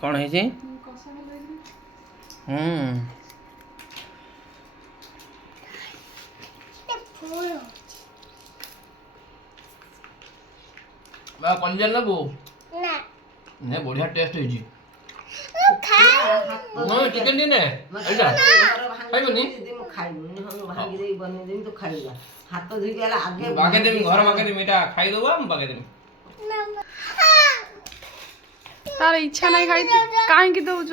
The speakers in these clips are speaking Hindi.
कौन है जी? बा कलिजा नबो ना ने बढ़िया टेस्ट है जी। खाओ ना चिकन दी ने एटा खाइबनी ମୁଁ ଖାଇବୁନି ହଁ ଭାଙ୍ଗି ଦେଇ ବନେଇ ଦେବି ତୁ ଖାଇବା ହାତ ଧୋଇକି ହେଲା ଆଗେ बागे देम घर बागे देम एटा खाइ दबो हम बागे देम। तार इच्छा नहीं खाई काहे की दउज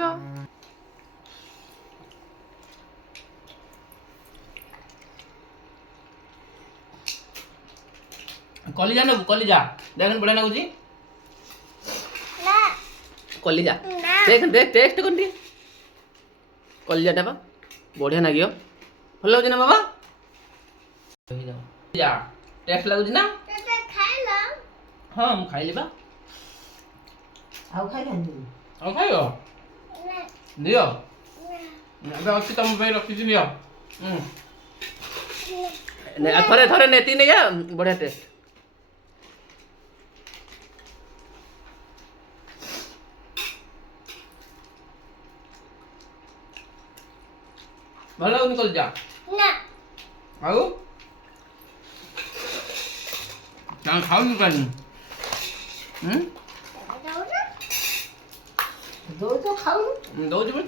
कलिजा नबो कलिजा देखन बढ़िया लागु जी। ना कलिजा ना देख देख टेस्ट कर दिए कलिजाटा बा बढ़िया नागियो भल लागु ना बाबा जा टेस्ट लागु ना तो खाइलो हां हम खाइली बा ଆଉ ଖାଇଥାନ୍ତି ଆଉ ଖାଇବ ना ଦିଅ ना ଏବେ ଅଛି ତମ ପାଇଁ ରଖିଛି ଦିଅ ଥରେ ଥରେ ନେତି ନେଇଆ ବଢିଆ ଟେଷ୍ଟ ଭଲ ଲାଗୁନି କଲିଜା ना ଆଉ ନା ଖାଉନି କାଲି जाऊ ना ଦଉ ତ ଖାଉନୁ ଦଉଛି ବୋଲି